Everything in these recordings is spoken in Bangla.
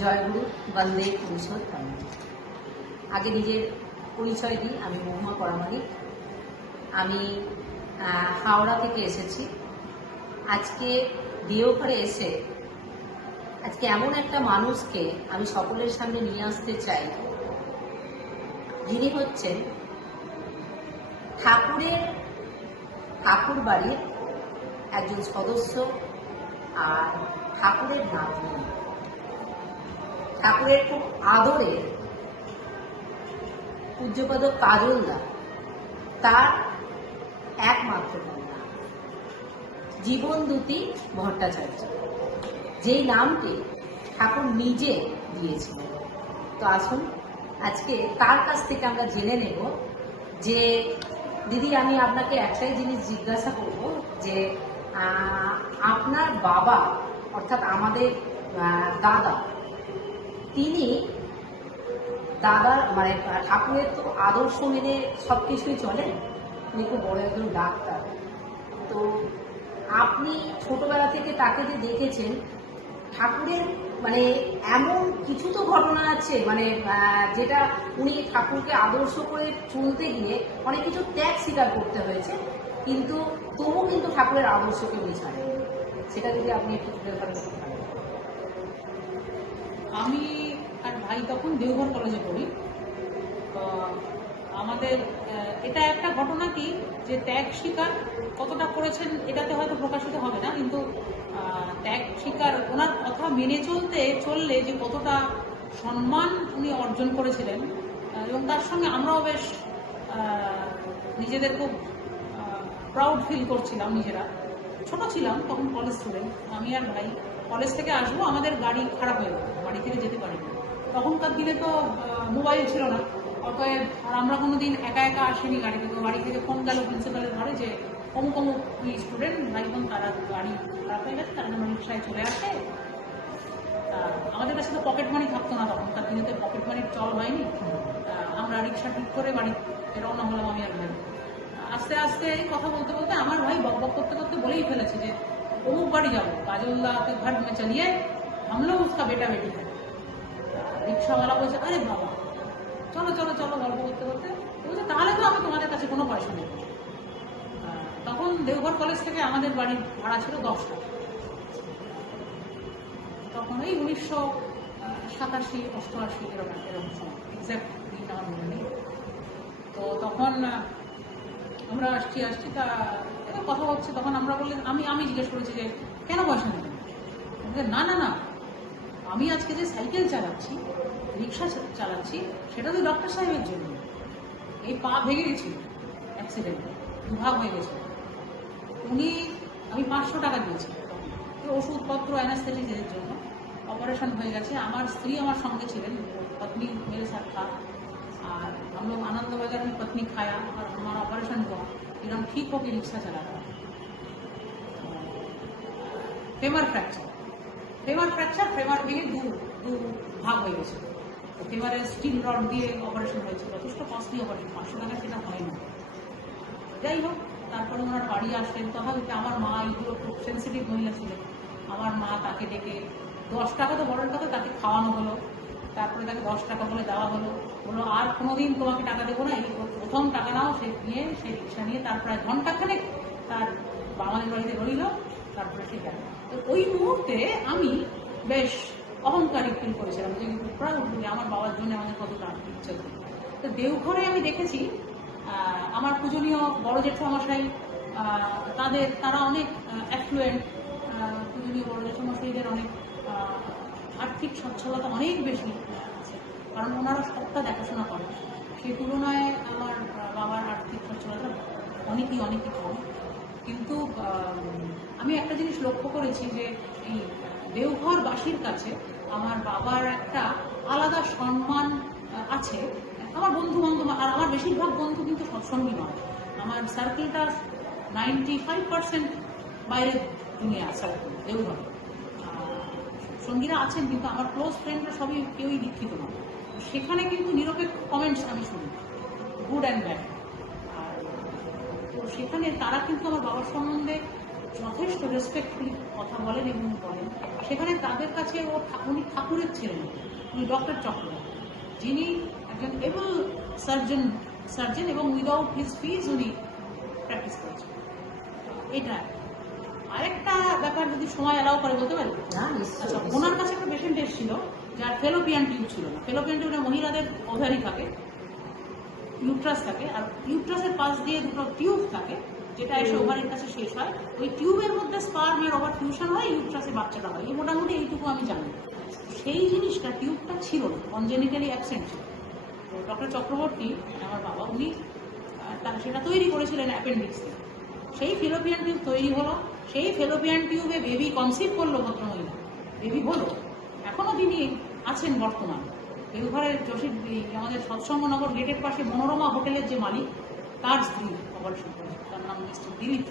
জয়গুরু বন্দে পুরুষোত্তম। আগে নিজের পরিচয় দিই। আমি মহুমা পরামানিক। আমি হাওড়া থেকে এসেছি। আজকে দেওঘরে এসে আজকে এমন একটা মানুষকে আমি সকলের সামনে নিয়ে আসতে চাই, যিনি হচ্ছেন ঠাকুর বাড়ির একজন সদস্য আর ঠাকুরের নাতনি, ঠাকুরের খুব আদরে পূজ্যপদ কাজলদা, তার একমাত্র কন্যা জীবনদ্যুতি ভট্টাচার্য, যেই নামটি ঠাকুর নিজে দিয়েছিলেন। তো আসুন আজকে তার কাছ থেকে আমরা জেনে নেব যে দিদি, আমি আপনাকে একটাই জিনিস জিজ্ঞাসা করব যে আপনার বাবা অর্থাৎ আমাদের দাদা, তিনি দাদার মানে ঠাকুরের তো আদর্শ মেনে সব কিছুই চলেন। উনি খুব বড় একজন ডাক্তার। তো আপনি ছোটবেলা থেকে তাকে যে দেখেছেন, ঠাকুরের মানে এমন কিছু তো ঘটনা আছে মানে যেটা উনি ঠাকুরকে আদর্শ করে চলতে গিয়ে অনেক কিছু ত্যাগ স্বীকার করতে হয়েছে, কিন্তু তবু কিন্তু ঠাকুরের আদর্শকে উনি ছাড়েন। সেটা যদি আপনি একটু তুলে ধরেন। আমি আর ভাই তখন দেওঘর কলেজে পড়ি। তো আমাদের এটা একটা ঘটনা কি, যে ত্যাগ স্বীকার কতটা করেছেন এটাতে হয়তো প্রকাশিত হবে না, কিন্তু ত্যাগ স্বীকার ওনার কথা মেনে চললে যে কতটা সম্মান উনি অর্জন করেছিলেন, এবং তার সঙ্গে আমরাও বেশ নিজেদের খুব প্রাউড ফিল করছিলাম। নিজেরা ছোট ছিলাম তখন, কলেজ স্টুডেন্ট আমি আর ভাই। কলেজ থেকে আসবো, আমাদের গাড়ি খারাপ হয়ে গেল, বাড়ি থেকে যেতে পারিনি। তখনকার দিনে তো মোবাইল ছিল না, অতএব আর আমরা কোনোদিন একা একা আসিনি গাড়ি থেকে। বাড়ি থেকে ফোন গেল প্রিন্সিপালের ঘরে যে অমুক অমুক স্টুডেন্ট ভাই বোন তারা গাড়ি খারাপ হয়ে গেছে, তারা যেন রিক্সায় চলে আসে। আমাদের কাছে তো পকেট মানি থাকতো না, তখনকার দিনে তো পকেট মানির চল হয়নি। আমরা রিক্সা ঠিক করে বাড়ি রওনা হলাম আমি আর ভাই। আস্তে আস্তে কথা বলতে বলতে আমার ভাই বক বক করতে করতে বলেই ফেলেছে যে অমুক বাড়ি যাবো, কাজলদা के घर में चलिए, हम लोग उसका बेटा बेटी है। রিক্সাওয়ালা বলছে আরে বাবা চলো চলো চলো, গল্প করতে করতে বলছে তাহলে তো আমি তোমাদের কাছে কোনো পয়সা নেই। তখন দেওঘর কলেজ থেকে আমাদের বাড়ির ভাড়া ছিল 10 টাকা। তখন এই 1987-88 এরকম সময়, এক্সাক্ট দিনটা আমার মনে নেই। তো তখন আমরা আসছি তা কথা হচ্ছে, তখন আমরা বললেন আমি জিজ্ঞেস করেছি যে কেন পয়সা নেবেন। না না না, আমি আজকে যে সাইকেল চালাচ্ছি, রিক্সা চালাচ্ছি, সেটা তো ডক্টর সাহেবের জন্য। এই পা ভেঙে গেছিল অ্যাক্সিডেন্টে, দুভাগ হয়ে গেছিল। আমি 500 টাকা দিয়েছি ওষুধপত্র অ্যানাস্থেটিকের জন্য। অপারেশন হয়ে গেছে। আমার স্ত্রী আমার সঙ্গে ছিলেন, पत्नी मेरे साथ था, और हम लोग आनंद बाजार में पत्नी खाया और हमारा ऑपरेशन हुआ। फिर हम ठीक होकर रिक्शा चला रहा। फेमर फ्रैक्चर ভেঙে দু ভাগ হয়ে গেছে। ফেমারে স্টিল রড দিয়ে অপারেশন হয়েছিল, যথেষ্ট কস্টলি অপারেশন, 500 টাকা সেটা হয় না। যাই হোক, তারপরে ওনার বাড়ি আসলেন। তথাপি আমার মা এইগুলো খুব সেন্সিটিভ মহিলা ছিলেন। আমার মা তাকে ডেকে 10 টাকা তো বড়ের কথা, তাকে খাওয়ানো হলো। তারপরে তাকে 10 টাকা বলে দেওয়া হলো, বললো আর কোনোদিন তোমাকে টাকা দেবো না, এই প্রথম টাকা নাও। সে নিয়ে সেই রিক্সা নিয়ে তার প্রায় ঘন্টাখানেক তার আমাদের বাড়িতে রইল, তারপরে সে গেল। তো ওই মুহূর্তে আমি বেশ অহংকারী ফিল করেছিলাম যে প্রাউড, আমার বাবার জন্য আমাদের কতটা ইচ্ছা ছিল। তো দেওঘরে আমি দেখেছি আমার পূজনীয় বড় জেঠুমশাই, তারা অনেক অ্যাফ্লুয়েন্ট। পূজনীয় বড় জেঠুমশাইদের অনেক আর্থিক সচ্ছলতা অনেক বেশি আছে, কারণ ওনারা সবটা দেখাশোনা করেন। সেই তুলনায় আমার বাবার আর্থিক সচ্ছলতা অনেকই কম। কিন্তু আমি একটা জিনিস লক্ষ্য করেছি যে এই দেওঘরবাসীর কাছে আমার বাবার একটা আলাদা সম্মান আছে। আমার বন্ধু বান্ধব, আর আমার বেশিরভাগ বন্ধু কিন্তু সৎসঙ্গী নয়। আমার সার্কেলটা 95% বাইরের দুনিয়া সার্কেল। দেওঘরে সঙ্গীরা আছেন, কিন্তু আমার ক্লোজ ফ্রেন্ডরা সবই কেউই দীক্ষিত নয়। সেখানে কিন্তু নিরপেক্ষ কমেন্টস আমি শুনি, গুড অ্যান্ড ব্যাড। আর তো সেখানে তারা কিন্তু আমার বাবার সম্বন্ধে যথেষ্ট রেসপেক্টফুলি কথা বলেন এবং বলেন, সেখানে তাদের কাছে উনি ঠাকুরের ছিলেন, উনি ডক্টর চক্রবর্তী, যিনি একজন এবল সার্জন এবং উইদাউট হিজ ফিজ উনি প্র্যাকটিস করেছেন। এটা আরেকটা ব্যাপার যদি সময় অ্যালাউ করে বলতে পারি। আচ্ছা, ওনার কাছে একটা পেশেন্ট এসেছিল যার ফেলোপিয়ান টিউব ছিল না। ফেলোপিয়ান টিউবে মহিলাদের ওভারি থাকে, ইউট্রাস থাকে, আর ইউট্রাসের পাশ দিয়ে দুটো টিউব থাকে, যেটা এসে ওভারির কাছে শেষ হয়। ওই টিউবের মধ্যে স্পার্মের ওভার ফিউশন হয়, ইউট্রাসে বাচ্চাটা হয়। এই মোটামুটি এইটুকু আমি জানি। সেই জিনিসটা টিউবটা ছিল না, কনজেনিটালি অ্যাবসেন্ট ছিল। তো ডক্টর চক্রবর্তী আমার বাবা, উনি সেটা তৈরি করেছিলেন অ্যাপেন্ডিক্স থেকে। সেই ফেলোপিয়ান টিউব তৈরি হলো, সেই ফেলোপিয়ান টিউবে বেবি কনসিভ করলো ভদ্রমহিলা, বেবি হলো। এখনো তিনি আছেন বর্তমান দেওঘরের আমাদের সৎসঙ্গনগর গেটের পাশে মনোরমা হোটেলের যে মালিক, তার স্ত্রী অপারেশন করেছে, তার নাম মিস্টার দিলীপ।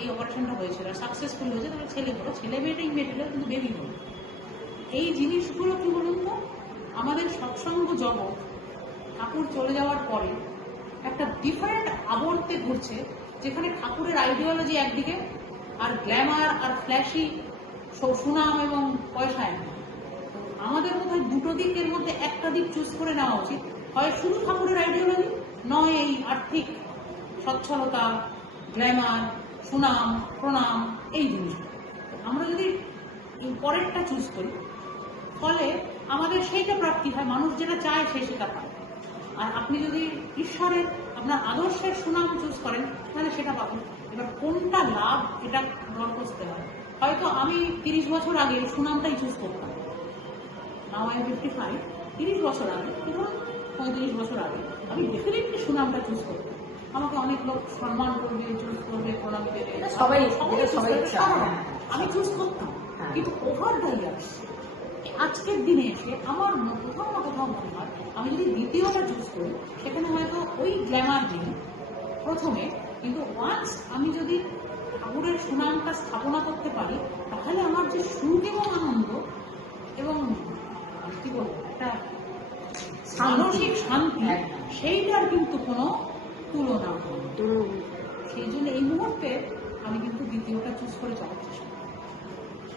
এই অপারেশনটা হয়েছিল, সাকসেসফুল হয়েছে। তার ছেলে হলো, ছেলে মেয়েটাই মেয়েটিল, কিন্তু বেবি হলো। এই জিনিসগুলো কি বলুন তো, আমাদের সৎসঙ্গ জগৎ ঠাকুর চলে যাওয়ার পরে একটা ডিফারেন্ট আবর্তে ঘুরছে, যেখানে ঠাকুরের আইডিওলজি একদিকে, আর গ্ল্যামার আর ফ্ল্যাশি সুনাম এবং পয়সা একদিকে। তো আমাদের বোধহয় দুটো দিকের মধ্যে একটা দিক চুজ করে নেওয়া উচিত। হয় শুধু ঠাকুরের আইডিওলজি, নয় এই আর্থিক সচ্ছলতা, গ্ল্যামার, সুনাম, প্রণাম, এই জিনিসগুলো। আমরা যদি পরেরটা চুজ করি, ফলে আমাদের সেইটা প্রাপ্তি হয়, মানুষ যেটা চায় সে সেটা পায়। আর আপনি যদি ঈশ্বরের আপনার আদর্শের সুনাম চুজ করেন, তাহলে সেটা পাবেন। এবার কোনটা লাভ, এটা গড় করতে হয়। হয়তো আমি 30 বছর আগে সুনামটাই চুজ করতাম, নাও আই 55, 30 বছর আগে, ধরুন 35 বছর আগে আমি ডেফিনেটলি সুনামটা চুজ করতাম। আমাকে অনেক লোক সম্মান করবে, চুজ করবে, প্রণাম দেবে, সবাই আমি চুজ করতাম। কিন্তু ওভার দ্য ইয়ার্স আজকের দিনে এসে আমার কোথাও না কোথাও মনে হয়, আমি যদি দ্বিতীয়টা চুজ করি, সেখানে হয়তো ওই গ্ল্যামার নেই প্রথমে, কিন্তু ওয়ান্স আমি যদি ঠাকুরের সুনামটা স্থাপনা করতে পারি, তাহলে আমার যে সুখ এবং আনন্দ এবং কি বলবো, একটা মানসিক শান্তি, সেইটার কিন্তু কোনো তুলনা নেই। সেই জন্য এই মুহূর্তে আমি কিন্তু দ্বিতীয়টা চুজ করে যাওয়ার চেষ্টা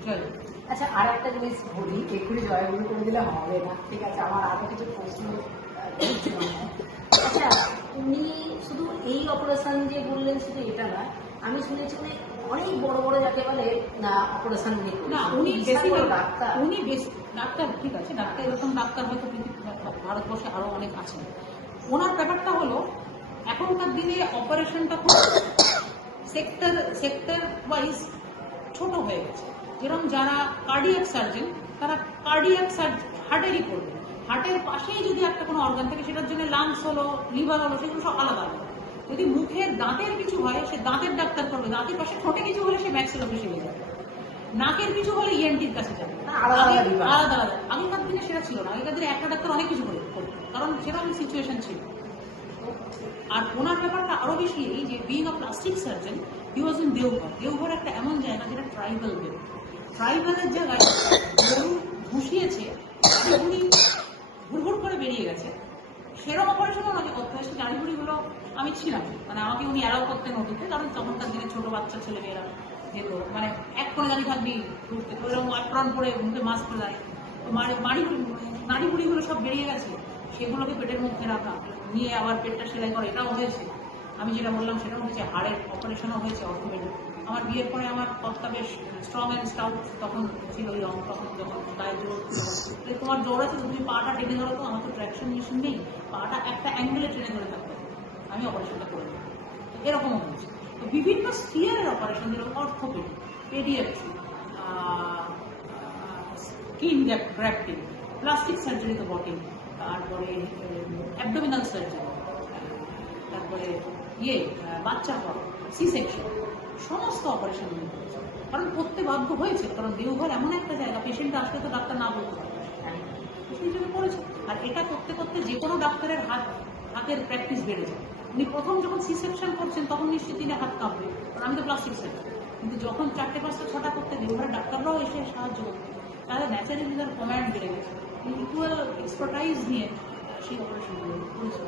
করি। আচ্ছা, আর একটা জিনিস বলি, এক্ষুনি জয়গুলো করে দিলে হবে না, ঠিক আছে? আমার আরো কিছু প্রশ্ন। আচ্ছা, উনি শুধু এই অপারেশন যে বললেন, শুধু এটা না, আমি শুনেছি উনি অনেক বড় বড় যাকে বলে অপারেশন উনি না, উনি ডাক্তার, উনি বেশ ডাক্তার, ঠিক আছে, ডাক্তার, এরকম ডাক্তার হয়তো ভারতবর্ষে আরো অনেক আছে। ওনার ব্যাপারটা হলো, এখনকার দিনে অপারেশনটা খুব সেক্টর ওয়াইজ ছোট হয়ে গেছে। যেরকম যারা কার্ডিয়াক সার্জন, তারা কার্ডিয়াক হার্টেরই করবে। হার্টের পাশেই যদি একটা কোনো অর্গান থাকে, সেটার জন্য লাংস হলো, লিভার হলো, সেগুলো সব আলাদা আলাদা। যদি মুখের দাঁতের কিছু হয়, সে দাঁতের ডাক্তার করবে। দাঁতের পাশে ঠোঁটে কিছু হলে সে ম্যাক্সিলোফেশিয়ালে যাবে। নাকের কিছু হলে ইএনটির কাছে যাবে। আলাদা আলাদা। আগেকার দিনে সেটা ছিল না। আগেকার দিনে একটা ডাক্তার অনেক কিছু করতো, কারণ সেরকম সিচুয়েশন ছিল। আর ওনার ব্যাপারটা আরো বেশি এই যে, being a plastic surgeon, he was in Deoghar. Deoghar একটা এমন জায়গা যেটা ট্রাইবাল বেল্ট। ট্রাইবালের জায়গায় গরু ঘুষিয়েছে, উনি ঘুরঘুর করে বেরিয়ে গেছে। সেরকম অপারেশনও আমাকে করতে হয়। সেই গাড়িগুড়িগুলো আমি ছিলাম, মানে আমাকে উনি অ্যালাউ করতেন ওটিতে, কারণ তখনকার দিনে ছোট বাচ্চা ছেলেমেয়েরা যেত, মানে এক করে গাড়ি থাকবি ঘুরতে, ওইরকম অ্যাপ্রন করে মুখে মাস্ক লাগায়, নাড়িগুড়িগুলো সব বেরিয়ে গেছে, সেগুলোকে পেটের মধ্যে রাখা, নিয়ে আবার পেটটা সেলাই করা, এটাও হয়েছে। আমি যেটা বললাম সেটাও হয়েছে, হাড়ের অপারেশনও হয়েছে, অর্থোপেডিক। আমার বিয়ের পরে আমার কর্তা বেশ স্ট্রং অ্যান্ড স্টাউট তখন ছিল, ইয়ং, তখন যখন গায়ে জোর তোমার জোর আছে, তুমি পাটা টেনে ধরো, তো আমার তো ট্র্যাকশন মেশিন নেই, পাটা একটা অ্যাঙ্গেলে টেনে ধরে থাকতে, আমি অপারেশনটা করে দিই। এরকমও হয়েছে। তো বিভিন্ন স্পিয়ারের অপারেশন, যেরকম orthopaedic, পেডিয়াট্রি, skin grafting, plastic surgery তো বটেই, তারপরে অ্যাবডোমিনাল সার্জারি, তারপরে বাচ্চা হওয়া, সি সেকশন, সমস্ত অপারেশন উনি করেছে। কারণ করতে বাধ্য হয়েছে, কারণ দেওঘর এমন একটা জায়গা, পেশেন্ট আসলে তো ডাক্তার না বলতে পারবে, সেই জন্য করেছে। আর এটা করতে করতে যে কোনো ডাক্তারের হাতের প্র্যাকটিস বেড়ে যায়। উনি প্রথম যখন সি সেকশন করছেন, তখন নিশ্চয়ই তিনি হাত কাঁপবে, কারণ আমি তো প্লাস্টিক সার্জন। কিন্তু যখন 4টে 5টা 6টা করতে দেওঘরের ডাক্তাররাও এসে সাহায্য করতেন, তাহলে ন্যাচারালি তার কমান্ড বেড়ে গেছে। ইকুয়াল এক্সপার্টাইজ নিয়ে সেই অপারেশনগুলো করেছিল।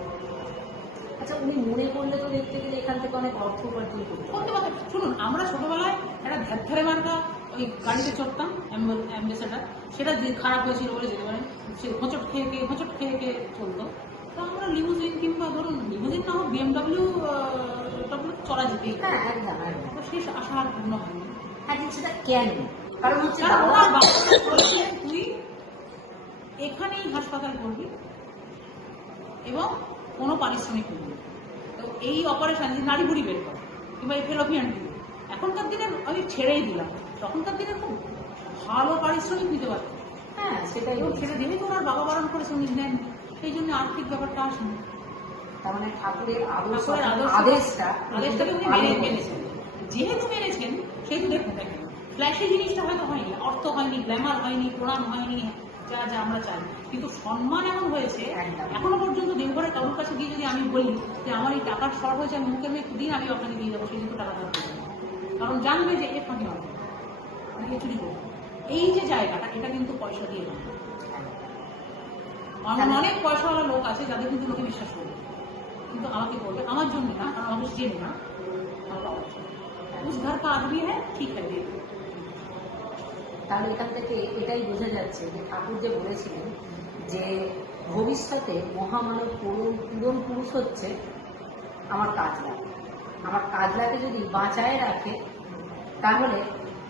আচ্ছা, উনি মনে করলে তো দেখতে গেলে এখান থেকে অনেক অর্থ উপার্জন করতে করতে পারতেন। শুনুন, আমরা ছোটবেলায় একটা ধ্যারে মার্কা ওই গাড়িতে চড়তাম, অ্যাম্বাসেডার, সেটা যে খারাপ হয়েছিল বলে যেতে পারেন, সে হোঁচট খেয়ে খেয়ে চলতো। তো আমরা লিমুজিন কিংবা ধরুন লিমুজিন না হোক BMW চড়া যেতেই পারে। হ্যাঁ, একদম একদম। তো সেই আশা আর পূর্ণ হয়নি। হ্যাঁ, জিনিসটা কেন? কারণ হচ্ছে কারণ দাদা ওনার বাবা বলেছিলেন, তুই এখানেই হাসপাতাল করবি এবং কোনো পারিশ্রমিক নেই। তো এই অপারেশন যে নাড়ি বুড়ি বের করে কিংবা এই ফেলোপিয়ান টিউব, এখনকার দিনে আমি ছেড়েই দিলাম, তখনকার দিনে খুব ভালো পারিশ্রমিক নিতে পারত। হ্যাঁ, সেটাই এবং বলছি। ছেড়ে দিলেই তো ওনার বাবা বারণ করেছে, উনি নেন, সেই জন্য আর্থিক ব্যাপারটা আসেনি। তার মানে ঠাকুরের আদর্শ, ঠাকুরের আদেশটাকে উনি মেনেছেন। যেহেতু মেনেছেন সেহেতু দেখেন ফ্ল্যাশি জিনিসটা হয়তো হয়নি, অর্থ হয়নি, গ্ল্যামার হয়নি, প্রণাম হয়নি, যা যা আমরা চাই, কিন্তু সম্মান এমন হয়েছে। একদম। এখনো পর্যন্ত দেওঘরে কারোর কাছে গিয়ে যদি আমি বলি যে আমার এই টাকার শর্ট হয়েছে, আমি মুখের মেয়ে দিন আমি আপনাকে দিয়ে যাবো, সেই কিন্তু টাকা থাকবে না। কারণ জানবে যে এ ফাঁকি হবে, মানে এ চুরি করবে। এই যে জায়গাটা, এটা কিন্তু পয়সা দিয়ে না। অনেক পয়সাওয়ালা লোক আছে যাদের কিন্তু লোকে বিশ্বাস করবে, কিন্তু আমাকে করবে আমার জন্য না, কারণ আমাকে চেনে না। उस घर का आदमी है, ठीक है दे। তাহলে এখান থেকে এটাই বোঝা যাচ্ছে যে ঠাকুর যে বলেছিলেন যে ভবিষ্যতে মহামানব পূরণ পুরুষ হচ্ছে আমার কাজলা। আমার কাজলাকে যদি বাঁচায় রাখে তাহলে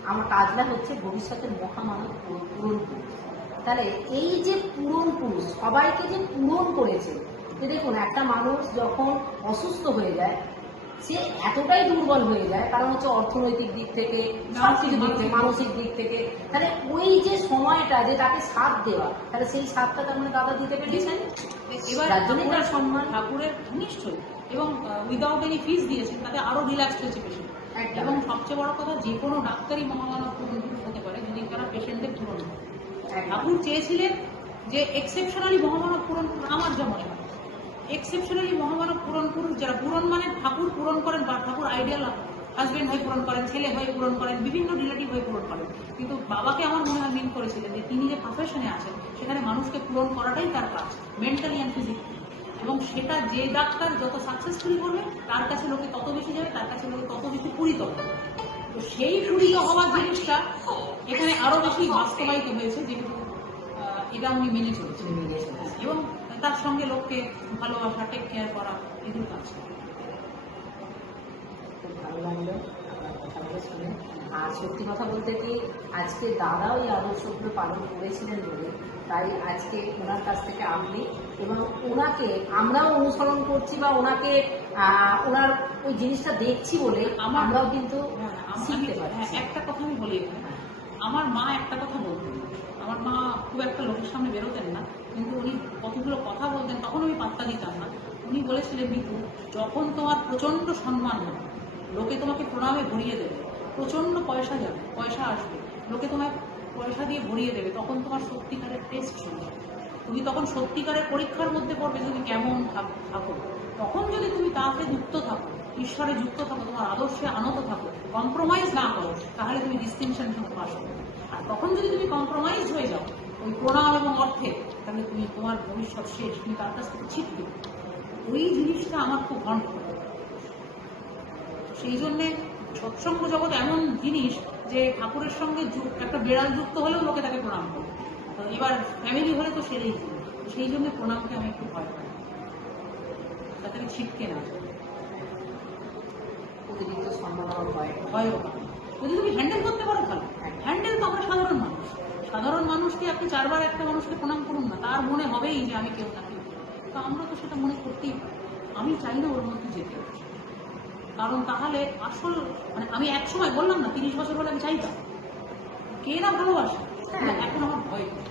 আমার কাজলা হচ্ছে ভবিষ্যতের মহামানব পূরণ পুরুষ। তাহলে এই যে পূরণ পুরুষ সবাইকে যে পূরণ করেছে, যে দেখুন একটা মানুষ যখন অসুস্থ হয়ে যায় সে এতটাই দুর্বল হয়ে যায়, কারণ হচ্ছে অর্থনৈতিক দিক থেকে, সবকিছু দিক থেকে, মানসিক দিক থেকে। তাহলে ওই যে সময়টা যে তাকে সাথ দেওয়া, তাহলে সেই সাথটা তার মানে দাদা দিতে পেরেছেন। এবার যার জন্য তার সম্মান। ঠাকুরের নিশ্চয়ই, এবং উইদাউট এনি ফিস দিয়েছেন, তাতে আরো রিল্যাক্স হয়েছে পেশেন্ট। এবং সবচেয়ে বড় কথা, যে কোনো ডাক্তারই মহামানব পূরণ পুরুষ হতে পারে যদি তারা পেশেন্টের পূরণ হয়। ঠাকুর চেয়েছিলেন যে এক্সেপশনালি মহামানব পূরণ, আমার যা মনে হয় এক্সেপশনালি মহামানব পূরণ পুরুষ যারা, পূরণ মানে ঠাকুর পূরণ করেন, বা ঠাকুর আইডিয়াল হাজবেন্ড হয়ে পূরণ করেন, ছেলে হয়ে পূরণ করেন, বিভিন্ন রিলেটিভ হয়ে পূরণ করেন। কিন্তু বাবাকে আমার মনে হয় মিন করেছিলেন যে তিনি যে প্রফেশনে আছেন সেখানে মানুষকে পূরণ করাটাই তার কাজ, মেন্টালি অ্যান্ড ফিজিক্যালি। এবং সেটা যে ডাক্তার যত সাকসেসফুলি করবে তার কাছে লোকে তত বেশি যাবে, তার কাছে লোকে তত বেশি পূরিত হবে। তো সেই পূরিত হওয়ার জিনিসটা এখানে আরো বেশি বাস্তবায়িত হয়েছে, যেহেতু এটা উনি মেনে চলছেন। এবং তার সঙ্গে লোককে ভালোবাসা, টেক কেয়ার করা, এগুলো কাজ। খুব ভালো লাগলো আপনার কথাগুলো শুনে। আর সত্যি কথা বলতে কি, আজকে দাদাও এই আদর্শগুলো পালন করেছিলেন বলে তাই আজকে ওনার কাছ থেকে আপনি এবং ওনাকে আমরাও অনুসরণ করছি, বা ওনাকে ওনার ওই জিনিসটা দেখছি বলে আমরাও কিন্তু শিখতে পারছি। একটা কথা আমি বলি, আমার মা একটা কথা বলতেন, আমার মা খুব একটা লোকের সামনে বেরোতেন না, কিন্তু উনি কতগুলো কথা বলতেন তখন আমি পাত্তা দিতাম না। উনি বলেছিলেন, বিপু, যখন তোমার প্রচন্ড সম্মান হবে, লোকে তোমাকে প্রণামে ভরিয়ে দেবে, প্রচন্ড পয়সা যাবে, পয়সা আসবে, লোকে তোমায় পয়সা দিয়ে ভরিয়ে দেবে, তখন তোমার সত্যিকারের টেস্ট শুরু হবে। তুমি তখন সত্যিকারের পরীক্ষার মধ্যে পড়বে, তুমি কেমন থাকো। তখন যদি তুমি তাতে যুক্ত থাকো, ঈশ্বরে যুক্ত থাকো, তোমার আদর্শে আনত থাকো, কম্প্রোমাইজ না করো, তাহলে তুমি ডিস্টিংশন পাস করবে। আর তখন যদি তুমি কম্প্রোমাইজ হয়ে যাও ওই প্রণাম এবং অর্থে, তাহলে তুমি তোমার ভবিষ্যৎ শেষ, তুমি তার কাছ থেকে ছিটবে। ওই জিনিসটা আমার খুব ভণ্ড করে। সেই জন্যে সৎসঙ্গ জগৎ এমন জিনিস যে ঠাকুরের সঙ্গে একটা বেড়াল যুক্ত হলেও লোকে তাকে প্রণাম করে। এবার ফ্যামিলি হলে তো সেটাই ছিল। সেই জন্য প্রণামকে আমি একটু ভয় পাই, যাতে ছিটকে না যায়, অতিরিক্ত সম্মান আমার ভয়ও পাই। যদি তুমি হ্যান্ডেল করতে পারো ভালো। হ্যান্ডেল তো আমরা সাধারণ মানুষ, সাধারণ মানুষকে আপনি 4 বার একটা মানুষকে প্রণাম করুন না, তার মনে হবেই যে আমি কেউ না কেউ। তো আমরা তো সেটা মনে করতেই পারি। আমি চাই না ওর মধ্যে যেতে, কারণ তাহলে আসল মানে আমি এক সময় বললাম না 30 বছর হলে আমি চাইতাম, কে না ভালোবাসে, এখন আমার ভয় করে।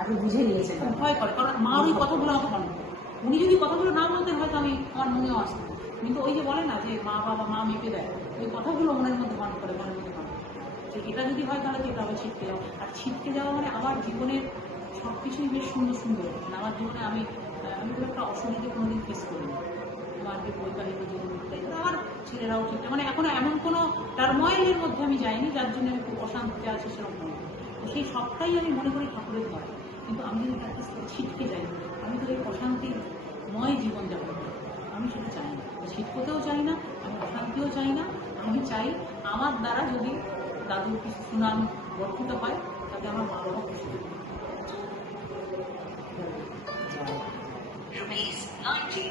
আপনি বুঝে নিয়েছেন, ভয় করে, কারণ মা ওই কথাগুলো আমাকে মনে করে। উনি যদি কথাগুলো না বলতেন হয়তো আমি আমার মনেও আসতো, কিন্তু ওই যে বলে না যে মা বাবা মা মেপে দেয়, ওই কথাগুলো মনের মধ্যে মনে করে, মনের মধ্যে মনে করে যে এটা যদি হয় তাহলে তো এটা আবার ছিটকে যাওয়া। আর ছিটকে যাওয়া মানে আমার জীবনের সবকিছুই বেশ সুন্দর সুন্দর। আমার জীবনে আমি খুব একটা অসুবিধে কোনোদিন ফেস করিনি। আমার যে বৈকালিক জীবন, আমার ছেলেরাও ঠিক, মানে এখনো এমন কোনো টার্ময়েলের মধ্যে আমি যাইনি যার জন্য আমি খুব অশান্তিতে আছি সেরকম মনে হয়। তো সেই সবটাই আমি মনে করি ঠাকুরের দয়া। কিন্তু আমি যদি তার কাছ থেকে ছিটকে যাই, আমি তো এই অশান্তিময় জীবনযাপন করি। আমি সেটা চাই না, শীত করতেও চাই না, আমি অশান্তিও চাই না। আমি চাই আমার দ্বারা যদি দাদুর কিছু সুনাম গঠিত হয় তাতে আমার মা বাবা খুশি হবে। Rupees 90.